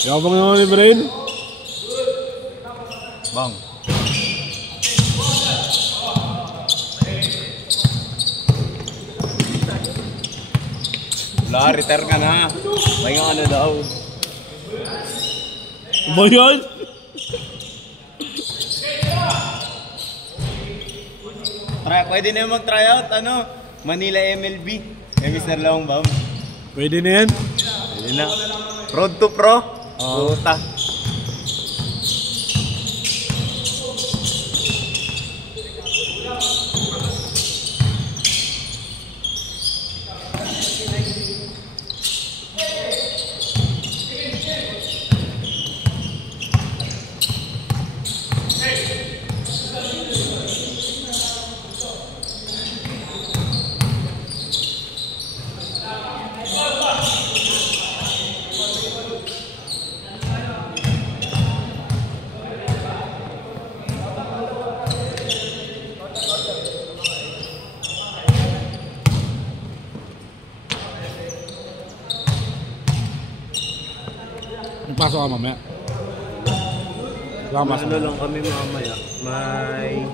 Yabang naman ni Brain. Bang. Wala, retire ka na. May nga ano daw. Ba yun? Pwede na yung mag-try out, ano? Manila MLB. Mr. Long Bam. Pwede na yan? Pwede na. Road to Pro. Puta. Pasok ka mamaya. Ano lang kami mamaya. May...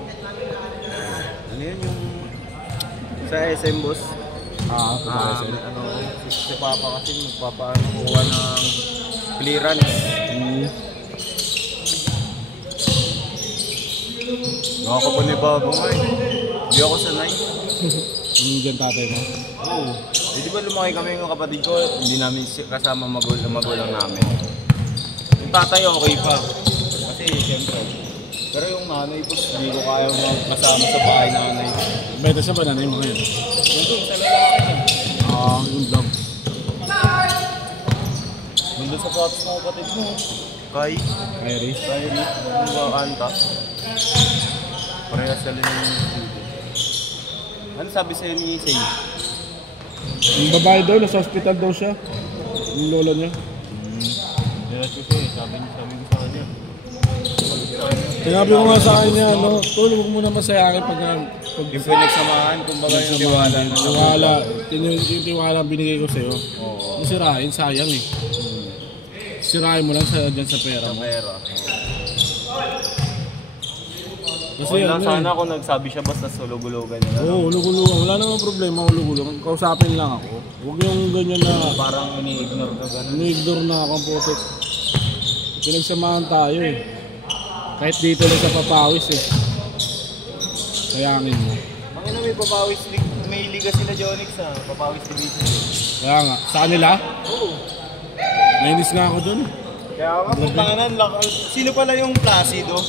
Ano yun yung... Sa SM boss. Ano, si Papa kasi magpapakuha ng clearance. Ako po ni Babo nga eh. Hindi ako sanay. Diyan tatay mo? Oo. Eh, di ba lumaki kami ng kapatid ko, hindi namin kasama magulang namin. Yung tatay okay pa. Kasi siyempre. Pero yung nanay po, hindi ko kaya kasama sa bahay nanay. Beta siya ba nanay mo ngayon? Yung doon, sa lalaki niya. Yun lang. Nandun sa pops ng kapatid mo. Kyrie. Ano ba kanta? Parehas sila ng studio. Ano sabi sa'yo ni Isay? Yung babae daw, nasa hospital daw siya. Yung lola niya. Diretso siya eh. Sabi ko sa kanya. Sinabi ko nga sa kanya, no, tol, huwag mo na masayakin pag yung pinagsamahan, kumbaga yung tiwala. Yung tiwala binigay ko sa'yo. Oo. Yung sirain, sayang eh. Sirain mo lang dyan sa pera mo. Sa pera. Kasi okay lang ano sana kung nagsabi siya basta hulug-hulugan nila. Oo, hulug-hulugan. Wala namang problema, hulug-hulugan. Kausapin lang ako. Huwag yung ganyan na... Parang ini-ignore ka gano'n. Ini-ignore na akong putik. Pinagsamahan tayo eh. Kahit dito lang sa Papawis eh. Sayangin mo. Ang may Papawis League, may liga sila Jonix ha. Papawis Division. Kaya nga, sa kanila? Oo. Nainis nga ako dun. Kaya nga, putanganan lang. Sino pala yung Placido?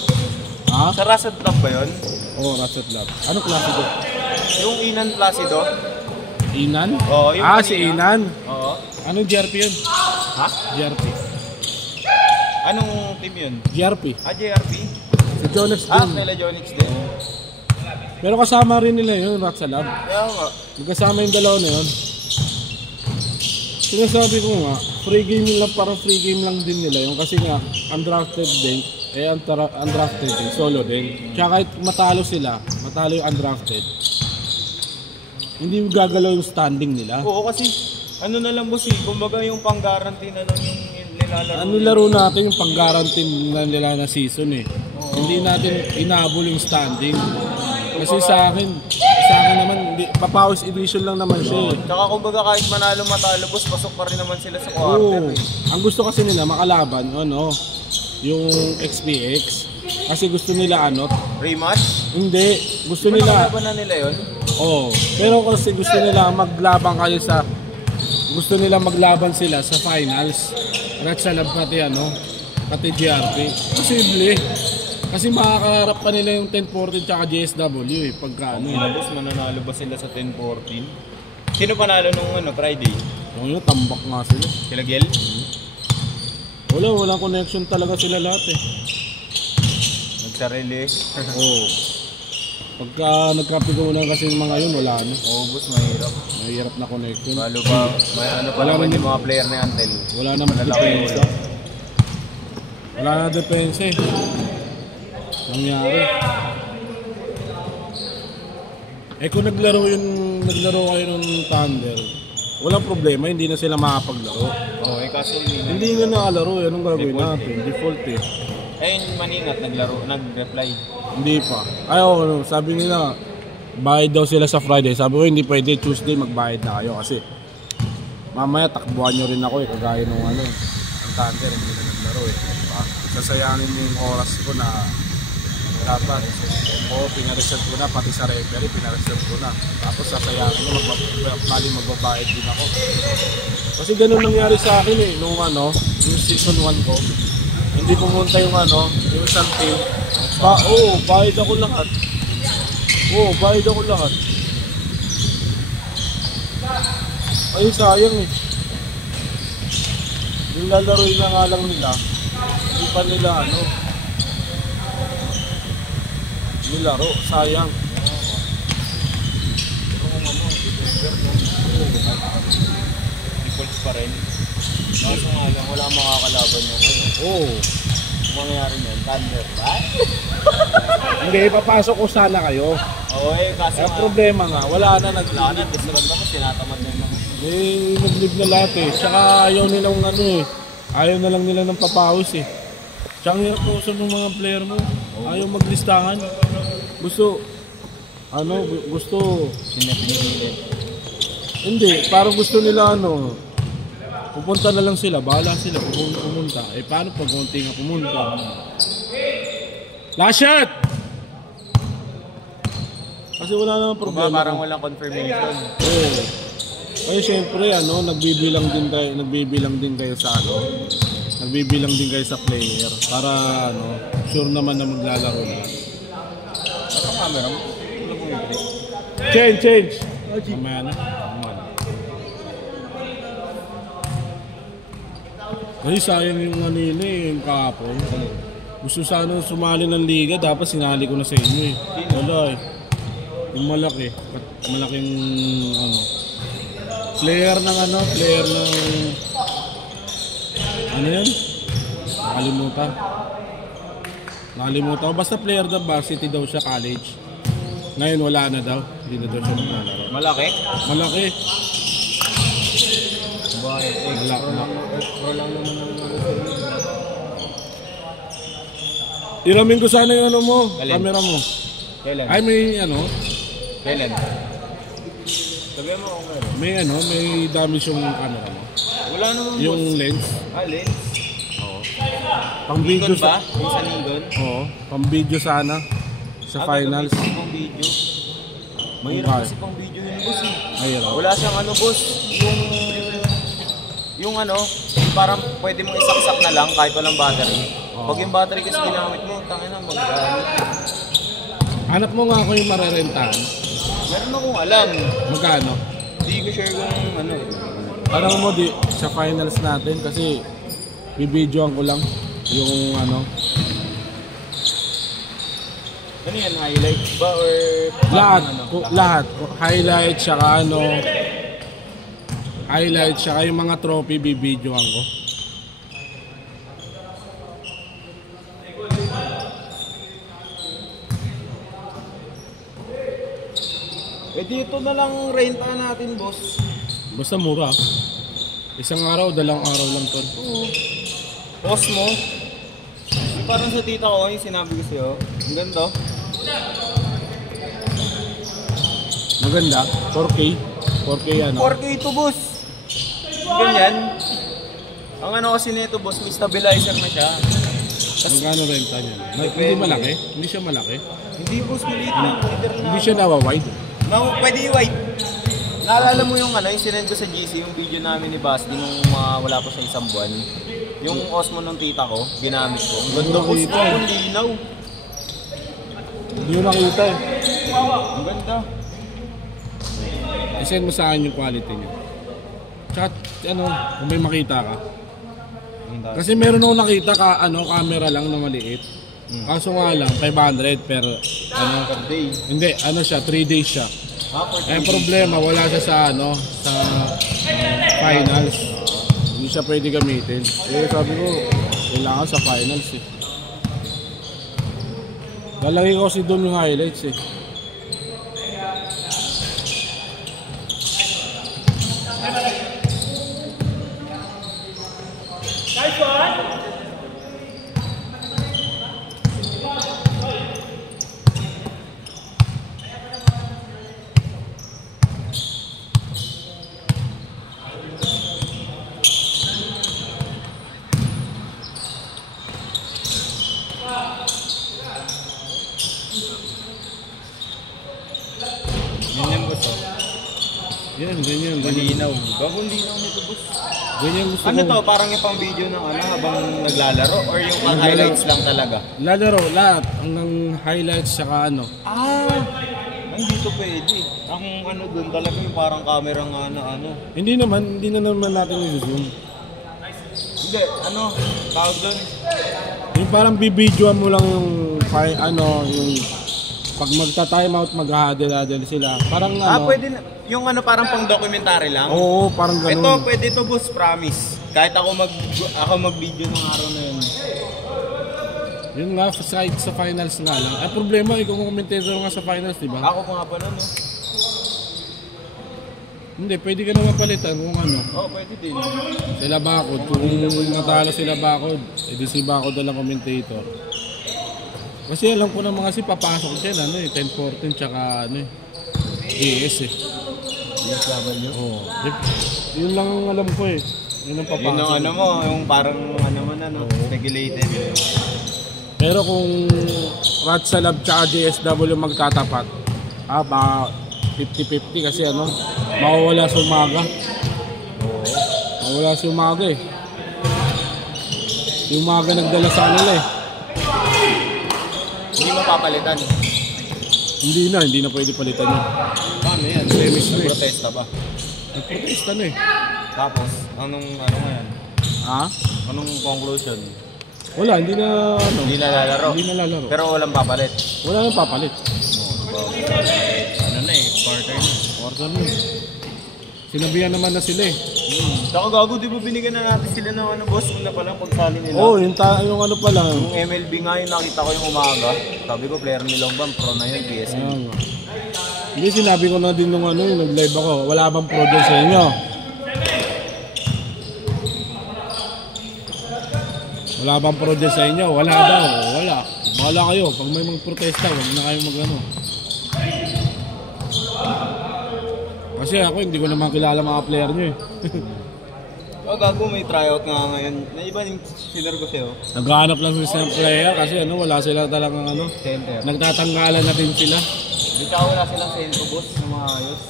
Ha? Sa Rasad Club ba yun? Oo, Rasat Lab. Anong klase ko? Yung Inan Placido? Inan? Oo, yung si Inan. Oo. Anong GRP yun? Ha? GRP. Anong team yun? GRP. JRP? Si Jonex din. Nila Jonix din. Pero kasama rin nila yun, Rasat Lab. Kaya nga. Magkasama yung dalawa na yun. Sinasabi ko nga, free game lang, parang free game lang din nila yun. Kasi nga, undrafted din. Undrafted din, solo din. Kaya kahit matalo sila, matalo yung undrafted, hindi gagalaw yung standing nila. Oo, kasi ano na lang boss eh, kumbaga yung pang-guarantee na lang yung nilalaro. Ano laro natin yung pang-guarantee na nila na season eh. Hindi natin inabol yung standing. Kasi sa akin naman, Papawis edition lang naman siya eh. Tsaka kumbaga kahit manalo matalo boss, pasok pa rin naman sila sa quarter eh. Ang gusto kasi nila makalaban, yung XPX. Kasi gusto nila Rematch? Hindi, gusto nila. Nakalaban na nila yun? Oo. Pero kasi gusto nila maglaban kayo sa maglaban sila sa finals. At sa lab pati GRP. Posible. Kasi makakaharap pa nila yung 10-14 tsaka GSW eh. Pagka Boss, mananalo ba sila sa 10-14? Sino panalo nung Friday? Yung tambak nga sila. Sila Giel? Walang connection talaga sila lahat eh. Nagsarili. Oo. Pagka nagkapigunan kasi yung mga yun, wala na. Oo, boss, mahirap. Mahirap na connection. Lalo pa, may pa naman yung mga player na Antel. Wala na depensa. Wala na depensa eh. Nangyari. Eh kung naglaro kayo ng Thunder, walang problema, hindi na sila makapaglaro. Oo, kaso Hindi na nakalaro, anong gagawin natin? Default eh. Yung Maningat nag-reply. Hindi pa. Ayaw, sabi nila, bayad daw sila sa Friday. Sabi ko, hindi pwede, Tuesday magbayad na kayo kasi mamaya takbuhan nyo rin ako eh, kagaya nung ang Thunder, hindi na naglaro eh. Diba? Sasayangin mo yung oras ko na dapat. Pinareserve ko na, pati sa referee, pinareserve ko na. Tapos sasayangin mo, magbabayad din ako. Kasi ganun nangyari sa akin eh, nung yung season 1 ko. Hindi pumunta yung yung isang team. Bayad ako lahat. Bayad ako lahat. Ay, sayang eh. Yung lalaroin na nga lang nila, hindi pa nila nilaro, sayang. Default pa rin. Kaso nga lang, wala makakalaban nyo. Kung mangyayari nyan, Thunder ba? Hindi, papasok ko sana kayo. Kaso ang problema nga, wala na naglanan. Gusto lang naman, tinatamad na yun. Nag-live na lahat eh. Tsaka ayaw nilang ayaw na lang nila ng papawis eh. Tsaka ang hirap kausap ng mga player mo. Ayaw maglistahan. Gusto, Sinipinili. Hindi, parang gusto nila pupunta na lang sila, bahala sila pumunta. Paano pag konti nga pumunta? Last shot! Kasi wala namang problema. Parang walang confirmation. Ay syempre nagbibilang din kayo sa nagbibilang din kayo sa player para sure naman na maglalaro na. Sa camera mo. Change. Mamaya na. Ay sayang yung yung kahapon. Gusto sana sumali ng liga, dapat sinali ko na sa inyo eh. Wala eh. Yung malaking player ng yan? Nakalimutan ko. Basta player daw, varsity daw siya, college. Ngayon wala na daw. Hindi na daw siya maglalaro. Malaki? Malaki. Pro lang naman ng iramin ko sana yung camera mo. Kailan? Ay may Kailan? Sabihan mo kung meron. May damage yung camera mo. Wala naman yung lens. Lens? Oo. Pang video ba? Yung sa Nikon? Oo. Pang video sana. Sa finals. Pang video. Mahirap kasi pang video yun, boss eh. Mahirap. Wala siyang boss. Yung parang pwede mong isaksak na lang kahit walang battery. Pag yung battery kasi ginamit mo, tangina hanap mo nga ako yung marerentahan. Meron akong alam. Magkano? Hindi ko share kung Alam mo sa finals natin kasi bibidyoan ko lang yung Ano yan, highlight ba or lahat. Highlight saka highlight saka yung mga trophy bibidyoan ko. Dito na lang renta natin, boss. Basta mura. Isang araw, dalawang araw lang to. Osmo. Parang sa tita ko, yung sinabi ko sa'yo. Ang ganda. Maganda. 4K. 4K 4K ito, boss. Ganyan. Ang kasi nito, boss, may stabilizer na siya. Magkano renta niya? Hindi malaki? Hindi siya malaki? Hindi, boss, maliit lang. Hindi siya nawa-wide? Pwede i-wide. Naalala mo yung yung sinend ko sa GC, yung video namin ni Basti nung wala pa siya isang buwan. Yung Osmo ng tita ko, ginamit ko. Ang ganda, boss, ang linaw. Hindi ko nakita eh. Ang ganda. I-send mo sa akin yung quality niya. Tsaka kung may makita ka. Kasi meron ako nakita camera lang na maliit. Kaso nga lang 500 per per day. Hindi, siya 3 days siya. Problema wala siya sa sa finals. Hindi siya pwede gamitin. Sabi ko, kailangan sa finals eh. Lalagay ko kasi doon yung highlights eh. Ganyan boss. Ganyan. Malinaw. Bagong linaw nito boss. Ganyan gusto Ano ko. to? Parang yung pang video ng ano habang naglalaro or yung pang highlights lang talaga? Lalaro, lahat. Hanggang highlights saka ano. Ay, dito pwede. Ang ano dun talaga yung parang camera nga na ano. Hindi na naman natin i-zoom. Hindi, ano, tawag dun. Yung parang bibidyoan mo lang yung yung pag magta-time out, mag-huddle sila. Parang ano. Pwede na. Yung ano parang pang documentary lang. Oo, parang ganun. Ito, pwede to boss, promise. Kahit ako mag-video ng araw na yun. Yun nga, sa finals nga lang. Ay, problema, ikaw kung commentator nga sa finals, di ba? Ako ko nga pa nun. Hindi, pwede ka naman palitan kung ano. Oo, pwede din. Sila Bakod, kung natalo sila Bakod, edi si Bakod na lang commentator. Kasi alam ko naman kasi papasok dyan, 10-14 tsaka GS eh. DSW? Oo. Yun lang ang alam ko eh. Yun ang papasok. Yun ang ano mo, yung parang ano mo na, regulated. Pero kung Ratsalab tsaka JSW magtatapat, baka 50-50 kasi mawawala sa umaga. Mawawala sa umaga eh. Yung umaga nagdala sa nila eh. Hindi mo papalitan. Hindi na pwede palitan yun. Paano yan? Protesta ba? Nagprotesta na eh. Tapos, anong ano yan? Anong conclusion? Wala, hindi na Hindi na lalaro. Hindi na lalaro. Pero walang papalit. Wala nang papalit. Ano na eh, quarter na. Quarter na. Sinabihan naman na sila eh. Saka gago, di ba binigyan na natin sila ng ano boss? Una pa lang pagsali nila. Oo, yung ano pa lang. Yung MLB nga yung nakita ko yung umaga. Sabi ko, player ni Longbang, pro na yun, PSM. Hindi, sinabi ko na din nung yung nag-live ako. Wala bang project sa inyo? Wala bang project sa inyo? Wala daw. Wala. Bahala kayo. Pag may mag-protesta, huwag na kayo mag-ano. Kasi ako, hindi ko naman kilala mga player nyo eh. Gago, may tryout nga ngayon. Naiba yung sinner ko sa'yo. Naghahanap lang sila ng player kasi wala sila talagang Center. nagtatanggalan na din sila. Di ka wala silang sento boss na maayos.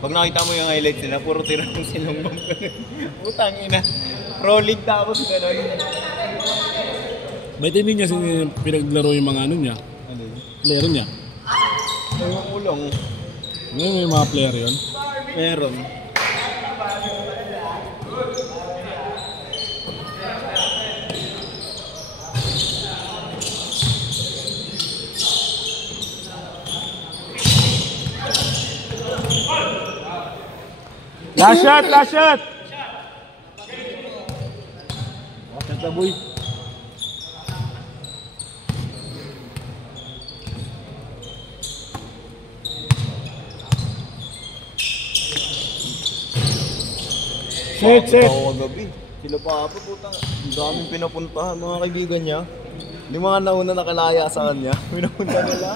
Pag nakita mo yung highlights nila, puro tira ng silang bomb. Putang ina. Pro League tapos gano'n. Ba't hindi niya pinaglaro yung mga niya? Ano yun? Player niya? Yung ulong. May mga player yun? Meron. Last shot! Last shot! Last shot, boy. Set. Gabi. Sila pa po putang. Ang daming pinapuntahan mga kaibigan niya. Yung mga nauna nakalaya sa kanya. Pinapunta nila.